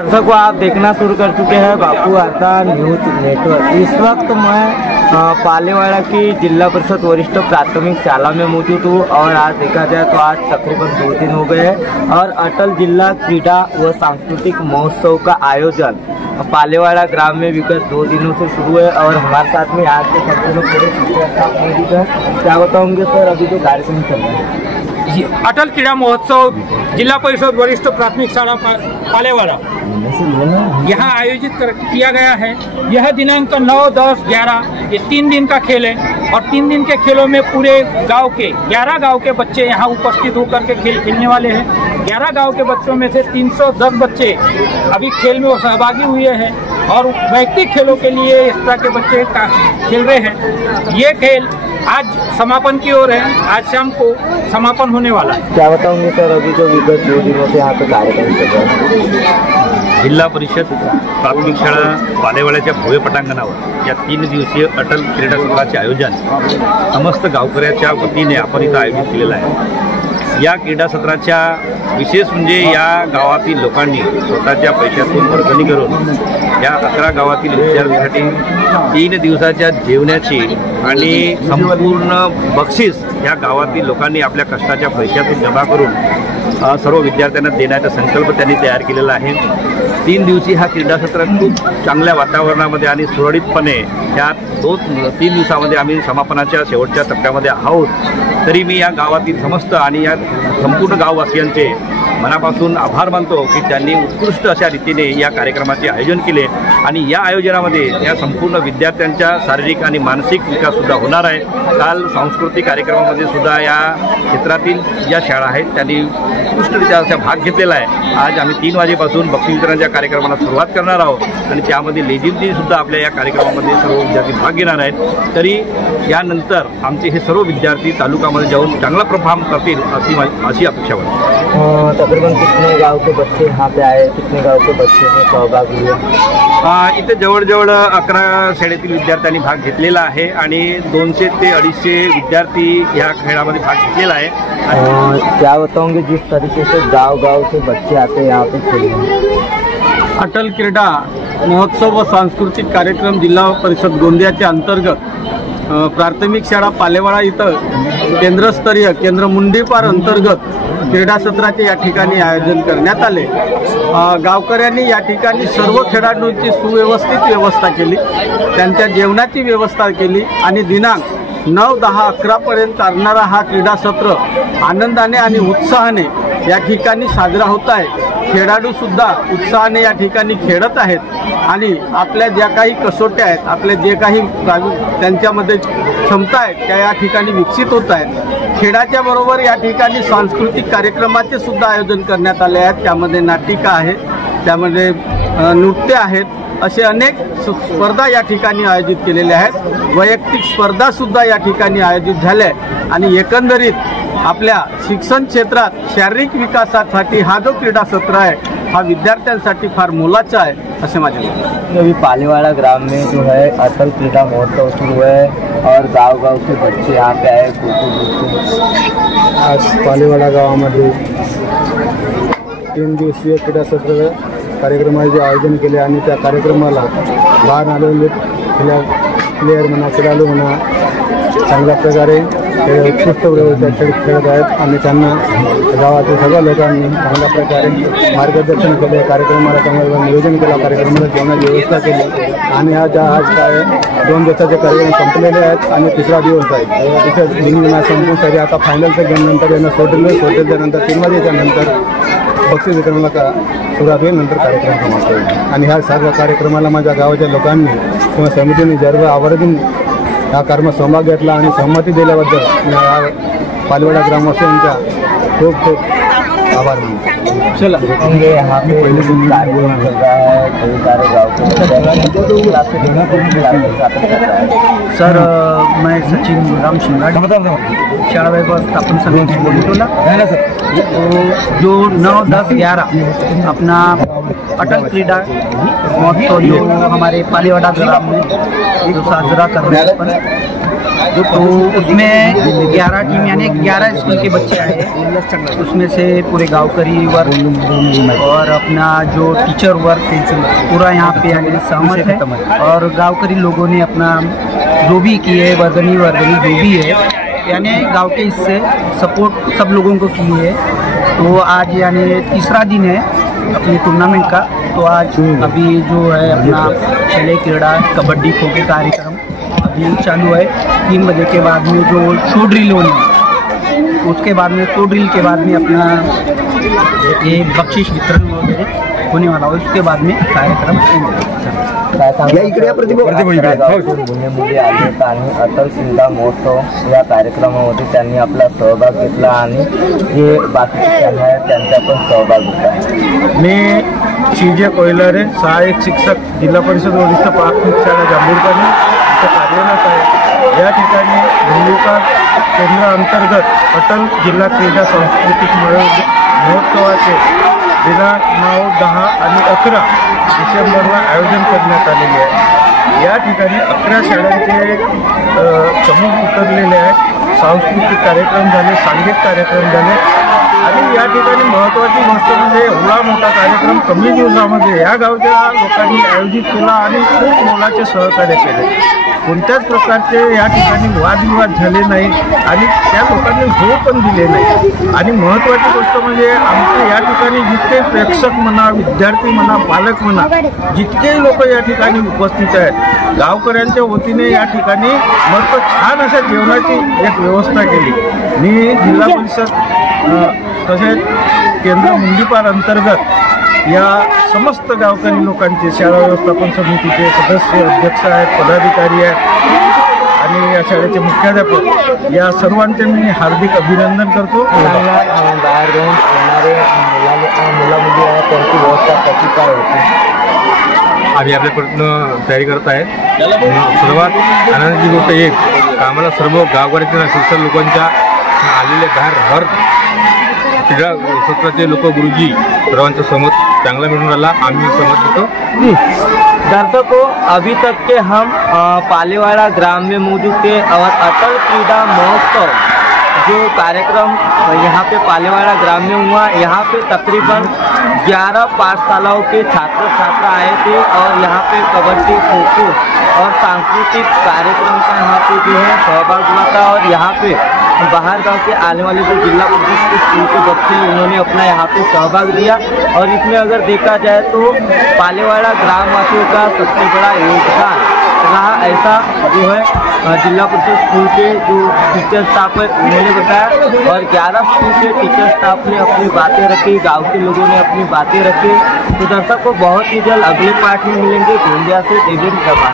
दर्शकों, आप देखना शुरू कर चुके हैं बापू वार्ता न्यूज नेटवर्क। इस वक्त मैं पालेवाड़ा की जिला परिषद वरिष्ठ प्राथमिक शाला में मौजूद हूँ और आज देखा जाए तो आज तकरीबन 2 दिन हो गए हैं और अटल जिला क्रीड़ा व सांस्कृतिक महोत्सव का आयोजन पालेवाड़ा ग्राम में विगत 2 दिनों से शुरू है और हमारे साथ में आज के संपूर्ण पूरे मौजूद है। क्या बताऊंगे सर, अभी जो कार्यक्रम चल रहा है अटल क्रीड़ा महोत्सव जिला परिषद वरिष्ठ प्राथमिक शाला पालेवाड़ा यहाँ आयोजित किया गया है। यह दिनांक 9, 10, 11 ये 3 दिन का खेल है और 3 दिन के खेलों में पूरे गांव के 11 गांव के बच्चे यहाँ उपस्थित होकर के खेल खेलने वाले हैं। 11 गांव के बच्चों में से 310 बच्चे अभी खेल में सहभागी हुए हैं और वैयक्तिक खेलों के लिए इस तरह के बच्चे खेल रहे हैं। ये खेल आज समापन की ओर है, आज शाम को समापन होने वाला है। क्या बताऊंगे सर, अभी जो विगत 2 दिनों से यहाँ पे कार्यक्रम चल रहा है जिल्हा परिषद प्राथमिक शाळा पालेवाड्याच्या भव्य पटांगणावर या 3 दिवसीय अटल क्रीडा सत्राचे आयोजन समस्त गावकऱ्याच्या वतीने आपण इथं आयोजित केलेलं आहे। या क्रीडा सत्राच्या विशेष म्हणजे या गावातील लोकांनी स्वतःच्या पैशातून वर्गणी करून या 11 गावातील विद्यार्थ्यांसाठी 3 दिवसाच्या जेवणाची आणि संपूर्ण बक्षीस या गावातील लोकांनी आपल्या कष्टाच्या पैशातून जमा करून सर्व विद्यार्थ्यांना देण्याचा संकल्प त्यांनी तयार केलेला आहे। 3 दिवसीय हा क्रीडा सत्र खूप चांगल्या वातावरणामध्ये आणि सुरळीतपणे या 3 दिवसामध्ये आम्ही समापनाच्या शेवटच्या टप्प्यामध्ये आहोत। तरी मी या गावातील समस्त आणि या संपूर्ण गाववासियांचे मनापासून आभार मानतो की त्यांनी उत्कृष्ट अशा रीतीने या कार्यक्रमाचे आयोजन केले आणि या आयोजनामध्ये या संपूर्ण विद्यार्थ्यांच्या शारीरिक आणि मानसिक विकास सुद्धा होणार आहे। काल सांस्कृतिक कार्यक्रमामध्ये सुद्धा या क्षेत्रातील ज्या शाळा आहेत त्यांनी उत्कृष्टरित्या असा भाग घेतलेला आहे। आज आम्ही 3 वाजेपासून बक्षीस वितरणाच्या कार्यक्रमाला सुरुवात करणार आहोत आणि त्यामध्ये लेझिमची सुद्धा आपल्या या कार्यक्रमामध्ये सर्व विद्यार्थी भाग घेणार आहेत। तरी यानंतर आमचे हे सर्व विद्यार्थी तालुक्यामध्ये जाऊन चांगला परफॉर्म करतील अशी अपेक्षा वाटते। तकरीबन कितने गांव के बच्चे यहाँ पे आए, कितने गांव के बच्चे में सहभागी हुए? इथे जवळजवळ 11 शाळेतील विद्यार्थ्यांनी भाग घेतलेला आहे आणि 200 ते 250 विद्यार्थी या खेळामध्ये भाग घेतलेला आहे। क्या बताऊंगे, जिस तरीके से गांव से बच्चे आते हैं यहाँ पे खेलने। अटल क्रीडा महोत्सव व सांस्कृतिक कार्यक्रम जिल्हा परिषद गोंदियाच्या अंतर्गत प्राथमिक शाळा पालेवाड़ा इथं केंद्रस्तरीय केंद्र मुंडीपार अंतर्गत क्रीडा सत्राचे या ठिकाणी आयोजन करण्यात आले। गावकऱ्यांनी या ठिकाणी सर्व खेळाडूंची सुव्यवस्थित व्यवस्था केली, त्यांच्या जेवणाची व्यवस्था केली आणि दिनांक 9, 10, 11 पर्यंत चालणारा हा क्रीडा सत्र आनंदाने आणि उत्साहाने या ठिकाणी साजरा होत आहे। खेळाडू सुद्धा उत्साहाने या ठिकाणी खेळत आहेत आणि आपल्या ज्या काही कसोट्या आहेत, आपले जे काही त्यांच्यामध्ये क्षमता आहेत त्या या ठिकाणी विकसित होत आहेत। खेळाच्या बरोबर या ठिकाणी सांस्कृतिक कार्यक्रमाचे सुद्धा आयोजन करण्यात आले आहेत। त्यामध्ये नाटिका आहे, त्यामध्ये नृत्य आहेत, असे अनेक स्पर्धा या ठिकाणी आयोजित केलेल्या आहेत। वैयक्तिक स्पर्धा सुद्धा या ठिकाणी आयोजित झाल्या आणि एकंदरीत आपल्या शिक्षण क्षेत्रात शारीरिक विकासासाठी हा जो क्रीडा सत्र आहे हा विद्यार्थ्यांसाठी फार मोलाचा है ऐसे माझे मत। अभी पालेवाड़ा ग्राम में जो है अटल क्रीड़ा महोत्सव शुरू है और गांव के बच्चे यहाँ पे आए आज पालेवाड़ा गावामध्ये 3 दिवसीय क्रीडा सत्र कार्यक्रमाचे आयोजन केले आणि त्या कार्यक्रमाला बाहेर आलेले प्लेयर म्हणा, खेळाडू म्हणा चांगल्या प्रकारे उत्कृष्ट खेळत आहेत आणि त्यांना गावातील सगळ्या लोकांनी चांगल्या प्रकारे मार्गदर्शन केले। कार्यक्रमाला चांगलं नियोजन केलं, कार्यक्रमाला जेवणाची व्यवस्था केली आणि आज काय 2 दिवसाचे कार्यक्रम संपलेले आहेत आणि 3रा दिवस आहे। तिथे लिंगना संपून आता फायनलचं गेम नंतर यांना सोडल्यानंतर 3 वाजेच्या नंतर बक्षीस वितरणाला सुरुवात होईल, नंतर कार्यक्रम समाप्त होईल आणि ह्या सर्व कार्यक्रमाला माझ्या गावाच्या लोकांनी किंवा समितीने सर्व आवर्जून या कर्म सहभाग घेतला आणि सहमती दिल्याबद्दल पालेवाड़ा ग्रामवासियांचा खूप खूप आभार मानतो। चला देखेंगे यहाँ पे पहले दिन कार्यक्रम चल रहा है, कई सारे गाँव के सर मैं सचिन राम शिंगाड़ शाला वैभव स्थापन समिति बोलीटोला जो 9, 10, 11 अपना अटल क्रीड़ा महोत्सव जो हमारे पालेवाड़ा ग्राम में जो साजरा कर रहे हैं तो उसमें 11 टीम यानी 11 स्कूल के बच्चे आए हैं। उसमें से पूरे गाँवकरी वर्ग और अपना जो टीचर वर्ग पूरा यहाँ पे यानी सहमत है। और गाँवकरी लोगों ने अपना जो भी किए वर्गनी जो भी है यानी गांव के इससे सपोर्ट सब लोगों को की है। तो आज यानी तीसरा दिन है अपनी टूर्नामेंट का। तो आज अभी जो है अपना शैले क्रीड़ा कबड्डी खो के कार्यक्रम अभी चालू है। 3 बजे के बाद में जो शो ड्रिल होनी, उसके बाद में शो ड्रिल के बाद में अपना ये बख्शिश वितरण वगैरह होने वाला है। उसके बाद में कार्यक्रम मुले मुली आले आणि अटल क्रीडा महोत्सव या कार्यक्रमामध्ये त्यांनी आपला सहभाग घेतला आणि जे बाकीचे शाळा आहेत त्यांचा पण सहभाग घेतला। मी CJ कोयलारे, सहाय्यक शिक्षक, जिल्हा परिषद वरिष्ठ प्राथमिक शाळा जांभूळपाणी इथे कार्यरत आहे। या ठिकाणी भूमिकार केंद्र अंतर्गत अटल जिल्हा क्रीडा सांस्कृतिक महोत्सवाचे दिनांक 9, 10 आणि 11 डिसेंबरला आयोजन करण्यात आलेले आहे। या ठिकाणी 11 शाळांचे समूह उतरलेले आहेत। सांस्कृतिक कार्यक्रम झाले, सांघिक कार्यक्रम झाले आणि या ठिकाणी महत्त्वाची गोष्ट म्हणजे एवढा मोठा कार्यक्रम कमी दिवसामध्ये या गावच्या लोकांनी आयोजित केला आणि खूप मोलाचे सहकार्य केले। कोणत्याच प्रकारचे या ठिकाणी वादविवाद झाले नाही आणि त्या लोकांनी जोर पण दिले नाही। आणि महत्त्वाची गोष्ट म्हणजे आमचे या ठिकाणी जितके प्रेक्षक म्हणा, विद्यार्थी म्हणा, पालक म्हणा, जितके लोक या ठिकाणी उपस्थित आहेत, गावकऱ्यांच्या वतीने या ठिकाणी मस्त छान अशा जेवणाची एक व्यवस्था केली। मी जिल्हा परिषद तसेच केंद्र मुंडीपार अंतर्गत या समस्त गावकरी लोकांचे, शाळा व्यवस्थापन समितीचे सदस्य, अध्यक्ष आहेत, पदाधिकारी आहेत आणि या शाळेचे मुख्याध्यापक या सर्वांचे मी हार्दिक अभिनंदन करतो। बाहेर जाऊन येणारे मुला मुली आहेत त्यांची व्यवस्था कशी काय होती? आम्ही आपल्याकडून तयारी करत आहे। सर्वात आनंदाची गोष्ट एक आम्हाला सर्व गावकऱ्यांच्या शिक्षक लोकांच्या आलेले बाहेर हर क्रीडा क्षेत्राचे लोक गुरुजी सर्वांचा सहमत चांगला मिळून राहिला, आम्ही सहमत देतो। दर्शकों, अभी तक के हम पालेवाड़ा ग्राम में मौजूद थे और अटल क्रीडा महोत्सव जो कार्यक्रम यहाँ पे पालेवाड़ा ग्राम में हुआ, यहाँ पे तकरीबन 11 पाठशालाओं के छात्र छात्रा आए थे और यहाँ पे कबड्डी, खो खो और सांस्कृतिक कार्यक्रम का यहाँ पे जो है सहभाग हुआ था। और यहाँ पे बाहर गांव के आने वाले जो जिला परिषद के स्कूल के बच्चे उन्होंने अपना यहाँ पे सहभाग दिया। और इसमें अगर देखा जाए तो पालेवाड़ा ग्रामवासियों का सबसे बड़ा योगदान रहा, ऐसा जो है जिला परिषद स्कूल के जो टीचर स्टाफ है उन्होंने बताया। और 11 स्कूल के टीचर स्टाफ ने अपनी बातें रखी, गांव के लोगों ने अपनी बातें रखी। तो दर्शकों, बहुत ही जल्द अगले पार्ट में मिलेंगे। गोंदिया से देवेंद्र।